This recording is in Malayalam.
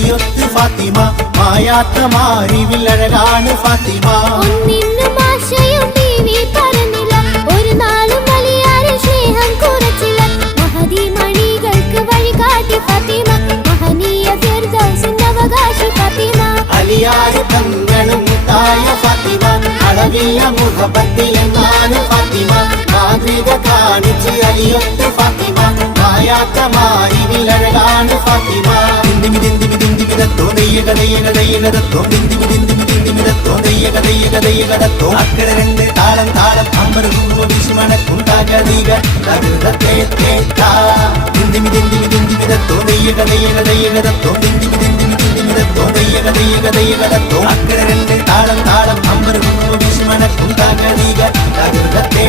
അലിയൊത്ത് ഫാത്തിമ മായാത്ത മാറിവിൽ അഴകാണ് ഫാത്തിമ ഒന്നിന്നും ആശയും ടിവി പറഞ്ഞില്ല ഒരു നാളും വലിയാരും സ്നേഹം കുറച്ചില്ല മഹദി മണികൾക്ക് വഴികാട്ടി ഫാത്തിമ മഹനീയ ഫിർദൗസിന്റെ അവകാശി ഫാത്തിമ അലിയാര് തങ്ങളും തായ ഫാത്തിമ അളവില്ല മുഹബത്തിലെന്നാണ് ഫാത്തിമ മാതൃക കാണിച്ച് അലിയൊത്ത് ഫാത്തിമ മായാത്ത മാറിവിൽ അഴകാണ് ഫാത്തിമ ദിന്ദിമി ദിന്ദിമി ദിന്ദിമിതത്തോ നെയ്യകതയ്യകതയ്യകതത്തോ ദിന്ദിമി ദിന്ദിമി ദിന്ദിമിതത്തോ നെയ്യകതയ്യകതയ്യകതത്തോ അക്കടെ രണ്ട് താളം താളം അമ്പരകുമ്പോ വിശുമണക്കും താകതീക തകൃതത്തേ തേത്താ ദിന്ദിമി ദിന്ദിമി ദിന്ദിമിതത്തോ നെയ്യകതയ്യകതയ്യകതത്തോ ദിന്ദിമി ദിന്ദിമി ദിന്ദിമിതത്തോ നെയ്യകതയ്യകതയ്യകതത്തോ അക്കടെ രണ്ട് താളം താളം അമ്പരകുമ്പോ വിശുമണക്കും താകതീക തകൃതത്തേ